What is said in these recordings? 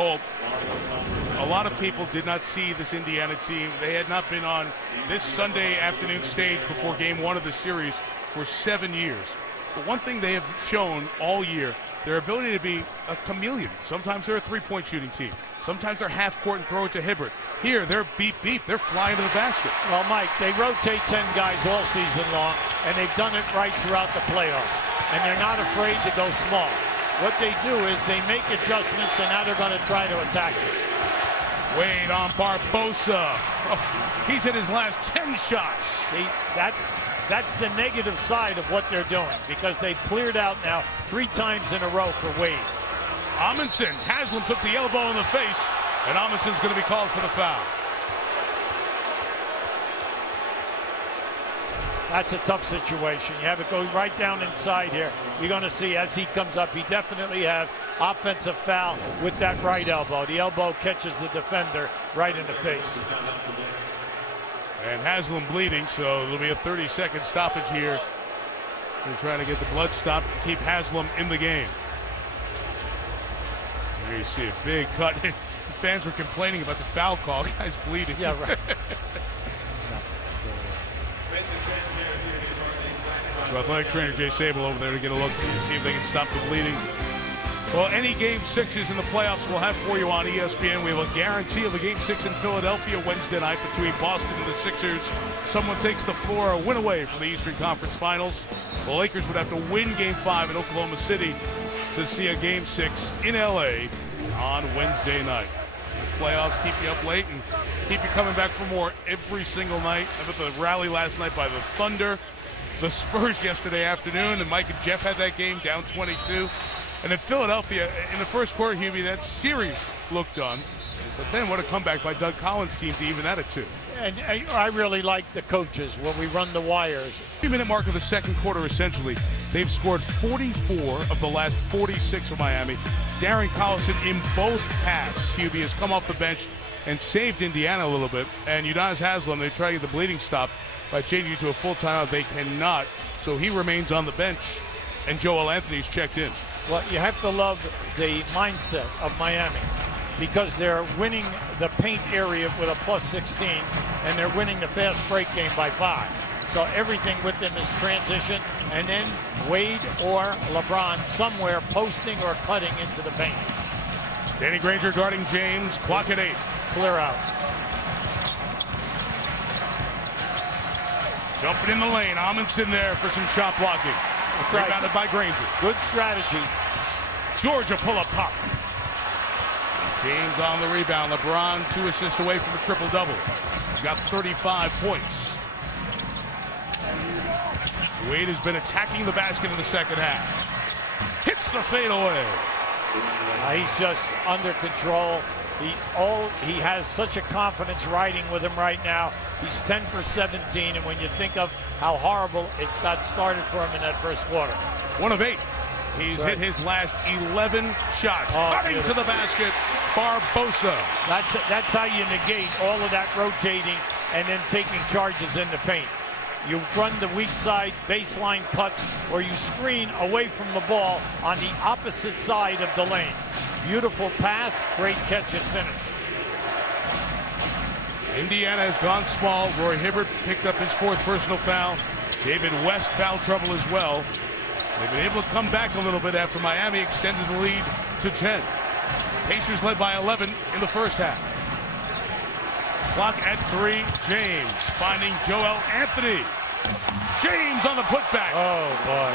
Colt, a lot of people did not see this Indiana team. They had not been on this Sunday afternoon stage before game 1 of the series for 7 years. But one thing they have shown all year, their ability to be a chameleon. Sometimes they're a three-point shooting team. Sometimes they're half-court and throw it to Hibbert. Here, they're beep-beep. They're flying to the basket. Well, Mike, they rotate 10 guys all season long, and they've done it right throughout the playoffs. And they're not afraid to go small. What they do is they make adjustments, and now they're going to try to attack it. Wade on Barbosa. Oh, he's hit his last 10 shots. See, that's the negative side of what they're doing, because they've cleared out now 3 times in a row for Wade. Amundsen, Haslam took the elbow in the face, and Amundsen's going to be called for the foul. That's a tough situation. You have it go right down inside here. You're going to see as he comes up, he definitely has offensive foul with that right elbow. The elbow catches the defender right in the face. And Haslam bleeding, so it'll be a 30-second stoppage here. They're trying to get the blood stopped to keep Haslam in the game. There you see a big cut. Fans were complaining about the foul call. Guy's bleeding. Yeah, right. So athletic trainer Jay Sable over there to get a look, see if they can stop the bleeding. Well, any Game 6s in the playoffs we'll have for you on ESPN. We have a guarantee of a Game 6 in Philadelphia Wednesday night between Boston and the Sixers. Someone takes the floor, a win away from the Eastern Conference Finals. The Lakers would have to win Game 5 in Oklahoma City to see a Game 6 in LA on Wednesday night. The playoffs keep you up late and keep you coming back for more every single night. How about the rally last night by the Thunder? The Spurs yesterday afternoon, and Mike and Jeff had that game down 22. And in Philadelphia, in the first quarter, Hubie, that series looked done. But then what a comeback by Doug Collins' team to even that at 2. And I really like the coaches when we run the wires. 3-minute mark of the second quarter, essentially. They've scored 44 of the last 46 for Miami. Darren Collison in both halves, Hubie, has come off the bench and saved Indiana a little bit. And Udonis Haslam, they try to get the bleeding stopped by changing it to a full timeout. They cannot. So he remains on the bench. And Joel Anthony's checked in. Well, you have to love the mindset of Miami, because they're winning the paint area with a +16, and they're winning the fast break game by 5. So everything with them is transition, and then Wade or LeBron somewhere posting or cutting into the paint. Danny Granger guarding James, clock at 8. Clear out. Jumping in the lane, Amundsen there for some shot blocking. Right. Rebounded by Granger. Good strategy. Georgia pull-up pop. James on the rebound. LeBron 2 assists away from a triple-double. He's got 35 points. Wade has been attacking the basket in the second half. Hits the fadeaway. He's just under control. He has such a confidence riding with him right now. He's 10 for 17, and when you think of how horrible it's got started for him in that first quarter. 1 of 8. He's hit his last 11 shots. Cutting to the basket, Barbosa. That's how you negate all of that rotating and then taking charges in the paint. You run the weak side baseline cuts, or you screen away from the ball on the opposite side of the lane. Beautiful pass, great catch and finish. Indiana has gone small. Roy Hibbert picked up his 4th personal foul. David West foul trouble as well. They've been able to come back a little bit after Miami extended the lead to 10. Pacers led by 11 in the first half. Clock at 3. James finding Joel Anthony. James on the putback. Oh, boy.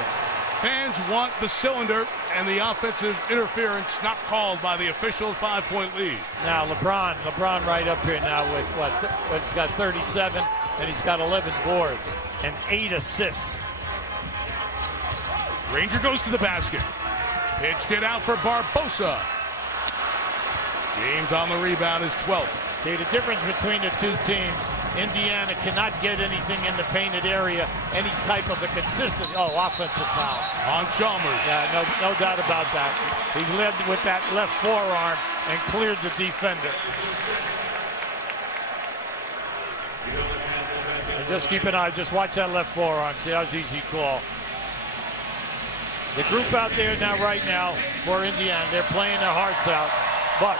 Fans want the cylinder and the offensive interference not called by the official. 5-point lead. Now LeBron right up here now with what? He's got 37, and he's got 11 boards and 8 assists. Ranger goes to the basket. Pitched it out for Barbosa. James on the rebound is 12th. See, the difference between the two teams, Indiana cannot get anything in the painted area, any type of a consistent, offensive foul. On Chalmers. Yeah, no doubt about that. He led with that left forearm and cleared the defender. And just keep an eye, just watch that left forearm, see how easy call. The group out there now, right now, for Indiana, they're playing their hearts out, but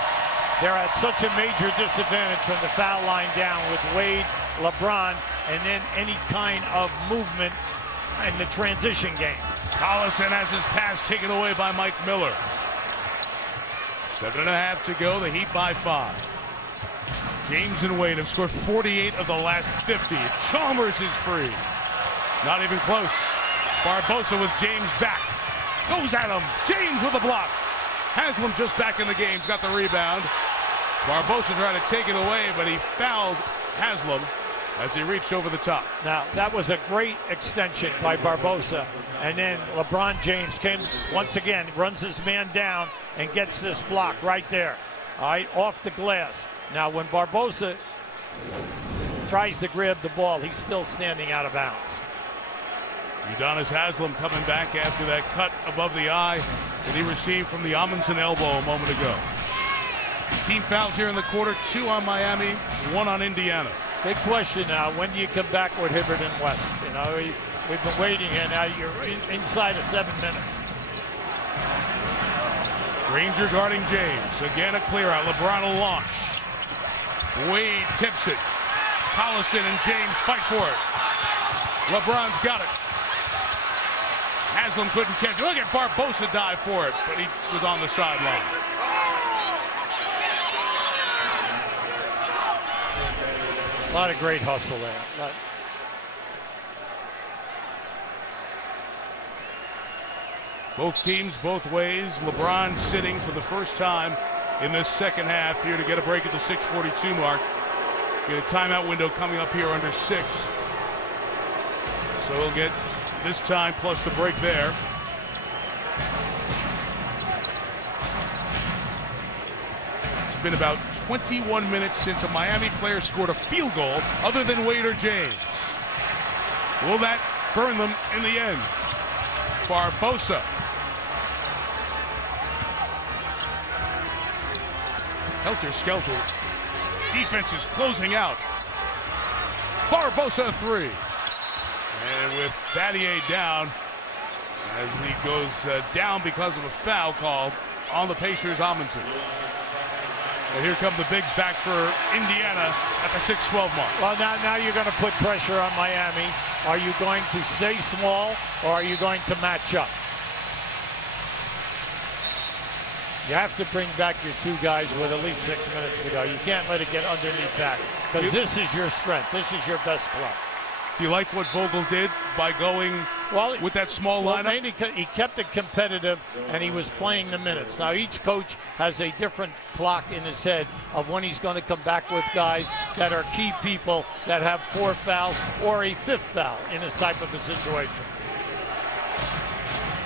they're at such a major disadvantage from the foul line down with Wade, LeBron, and then any kind of movement in the transition game. Collison has his pass taken away by Mike Miller. 7.5 to go, the Heat by 5. James and Wade have scored 48 of the last 50. Chalmers is free. Not even close. Barbosa with James back. Goes at him. James with a block. Haslam just back in the game. He's got the rebound. Barbosa trying to take it away, but he fouled Haslam as he reached over the top. Now, that was a great extension by Barbosa. And then LeBron James came once again, runs his man down and gets this block right there. All right, off the glass. Now, when Barbosa tries to grab the ball, he's still standing out of bounds. Udonis Haslam coming back after that cut above the eye that he received from the Amundsen elbow a moment ago. Team fouls here in the quarter, 2 on Miami, 1 on Indiana. Big question now, when do you come back with Hibbert and West? You know, we've been waiting here. Now you're inside of 7 minutes. Granger guarding James. Again a clear out. LeBron will launch. Wade tips it. Collison and James fight for it. LeBron's got it. Haslam couldn't catch it. Look at Barbosa dive for it, but he was on the sideline. A lot of great hustle there. Both teams, both ways. LeBron sitting for the first time in this second half here to get a break at the 6:42 mark. Get a timeout window coming up here under 6. So we'll get this time plus the break there. It's been about 21 minutes since a Miami player scored a field goal other than Wade or James. Will that burn them in the end? Barbosa. Helter Skelter. Defense is closing out. Barbosa 3. And with Battier down, as he goes down because of a foul called on the Pacers, Amundsen. And here come the bigs back for Indiana at the 6:12 mark. Well, now you're going to put pressure on Miami. Are you going to stay small or are you going to match up? You have to bring back your 2 guys with at least 6 minutes to go. You can't let it get underneath that because this is your strength. This is your best play. Do you like what Vogel did by going with that small lineup? Mainly he kept it competitive, and he was playing the minutes. Now, each coach has a different clock in his head of when he's going to come back with guys that are key people that have 4 fouls or a 5th foul in this type of a situation.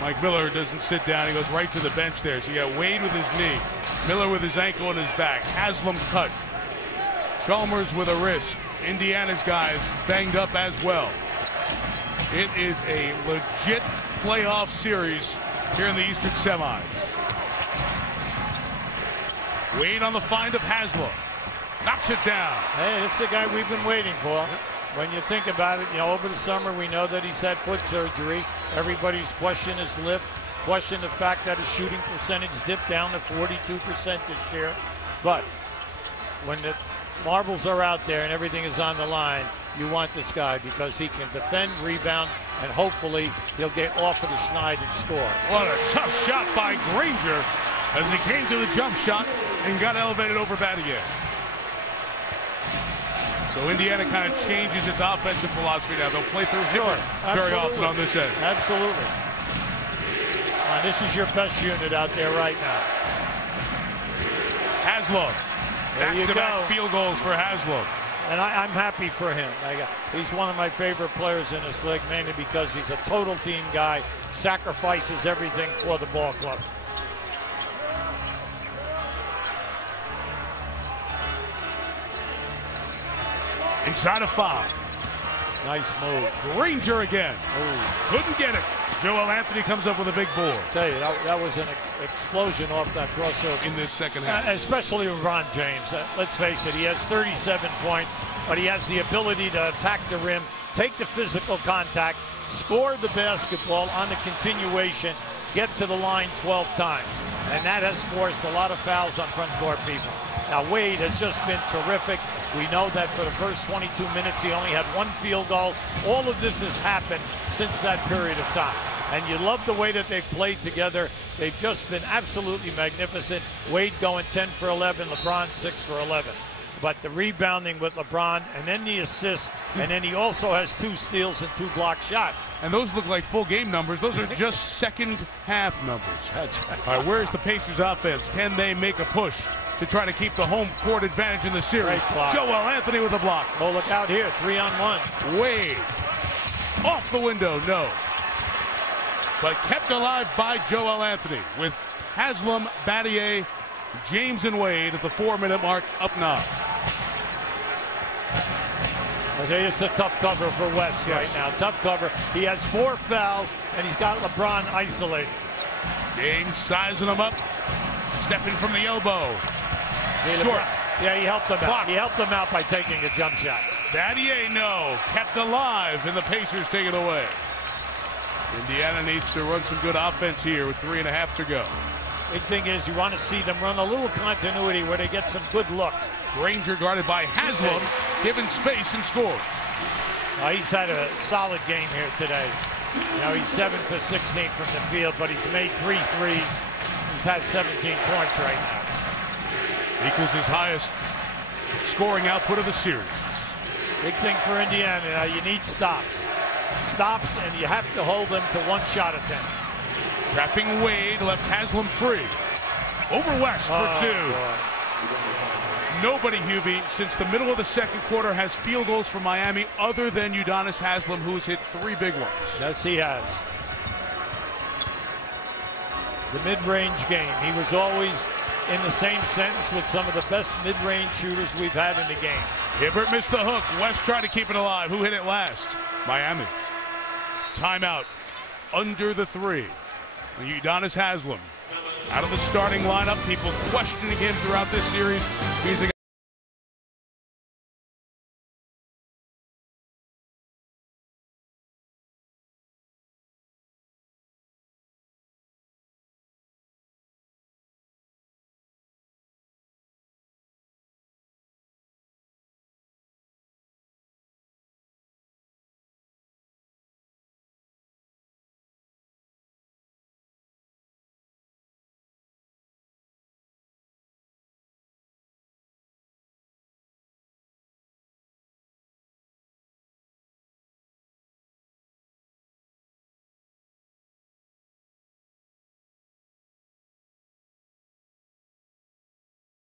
Mike Miller doesn't sit down. He goes right to the bench there. So you got Wade with his knee, Miller with his ankle and his back, Haslam cut, Chalmers with a wrist. Indiana's guys banged up as well. It is a legit playoff series here in the Eastern semis. Wade on the find of Haslam. Knocks it down. Hey, this is the guy we've been waiting for. When you think about it, you know, over the summer we know that he's had foot surgery. Everybody's questioned his lift, questioned the fact that his shooting percentage dipped down to 42% this year. But when the marbles are out there and everything is on the line, you want this guy because he can defend, rebound, and hopefully he'll get off of the schneid and score. What a tough shot by Granger as he came to the jump shot and got elevated over Battier. So Indiana kind of changes its offensive philosophy now. They'll play through Hibbert very often on this end. Absolutely. This is your best unit out there right now. Haslam. Back-to-back field goals for Haslam. And I'm happy for him. He's one of my favorite players in this league, mainly because he's a total team guy, sacrifices everything for the ball club. Inside of 5. Nice move. Granger again. Ooh. Couldn't get it. Joel Anthony comes up with a big board. I tell you, that was an explosion off that crossover. In this second half. Especially LeBron James. Let's face it, he has 37 points, but he has the ability to attack the rim, take the physical contact, score the basketball on the continuation, get to the line 12 times. And that has forced a lot of fouls on front court people. Now, Wade has just been terrific. We know that for the first 22 minutes, he only had 1 field goal. All of this has happened since that period of time. And you love the way that they've played together. They've just been absolutely magnificent. Wade going 10 for 11, LeBron 6 for 11. But the rebounding with LeBron, and then the assists, and then he also has 2 steals and 2 blocked shots. And those look like full game numbers. Those are just second half numbers. All right, where's the Pacers offense? Can they make a push to try to keep the home court advantage in the series? Joel Anthony with a block. Oh, look out here, 3-on-1. Wade off the window, no. But kept alive by Joel Anthony with Haslam, Battier, James, and Wade at the 4-minute mark, up 9. It's a tough cover for West right now. Tough cover. He has 4 fouls, and he's got LeBron isolated. James sizing him up, stepping from the elbow. Short. Yeah, he helped him out. He helped him out by taking a jump shot. Battier, no. Kept alive, and the Pacers take it away. Indiana needs to run some good offense here with 3.5 to go. Big thing is you want to see them run a little continuity where they get some good looks. Granger guarded by Haslam, given space and scores. He's had a solid game here today. You know, he's 7 for 16 from the field, but he's made 3 threes. He's had 17 points right now. Equals his highest scoring output of the series. Big thing for Indiana. Now you need stops. Stops, and you have to hold them to 1 shot attempt. Trapping Wade, left Haslam free. Over West for 2. Boy. Nobody, Hubie, since the middle of the second quarter has field goals for Miami other than Udonis Haslam, who's hit 3 big ones. Yes, he has. The mid-range game. He was always in the same sentence with some of the best mid-range shooters we've had in the game. Hibbert missed the hook. West tried to keep it alive. Who hit it last? Miami. Timeout. Under the 3. Udonis Haslam out of the starting lineup. People questioning him throughout this series. He's a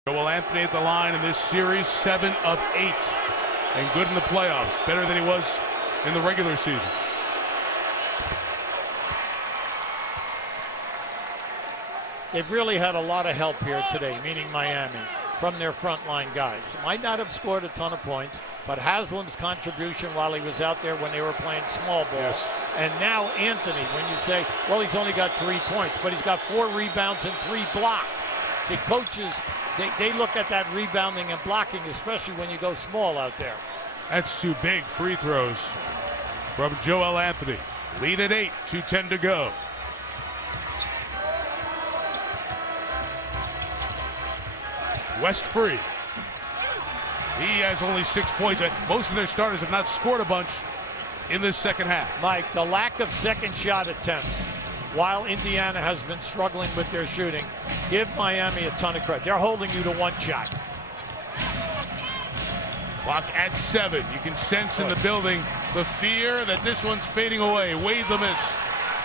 Joel Anthony at the line in this series, 7 of 8. And good in the playoffs. Better than he was in the regular season. They've really had a lot of help here today, meaning Miami, from their frontline guys. Might not have scored a ton of points, but Haslam's contribution while he was out there when they were playing small ball. Yes. And now Anthony, when you say, well, he's only got 3 points, but he's got 4 rebounds and 3 blocks. See, coaches, they look at that rebounding and blocking, especially when you go small out there. That's 2 big free throws from Joel Anthony. Lead at 8, 2:10 to go. West free. He has only 6 points. Most of their starters have not scored a bunch in this second half. Mike, the lack of second shot attempts, while Indiana has been struggling with their shooting, give Miami a ton of credit. They're holding you to 1 shot. Clock at 7. You can sense in the building the fear that this one's fading away. Wade the miss.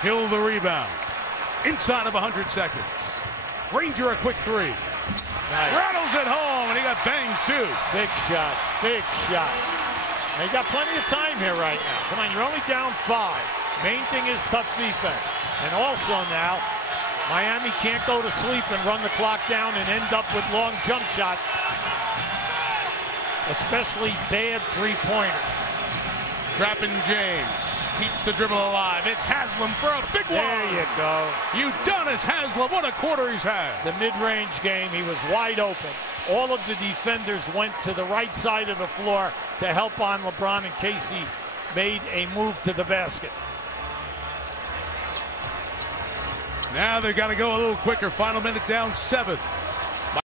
Hill the rebound. Inside of 100 seconds. Granger a quick 3. Nice. Rattles it home, and he got banged too. Big shot, big shot. And you got plenty of time here right now. Come on, you're only down 5. Main thing is tough defense. And also now, Miami can't go to sleep and run the clock down and end up with long jump shots. Especially bad 3-pointers. Trapping James. Keeps the dribble alive. It's Haslam for a big one. There you go. Udonis Haslam, what a quarter he's had. The mid-range game, he was wide open. All of the defenders went to the right side of the floor to help on LeBron in case he made a move to the basket. Now they've got to go a little quicker. Final minute down 7.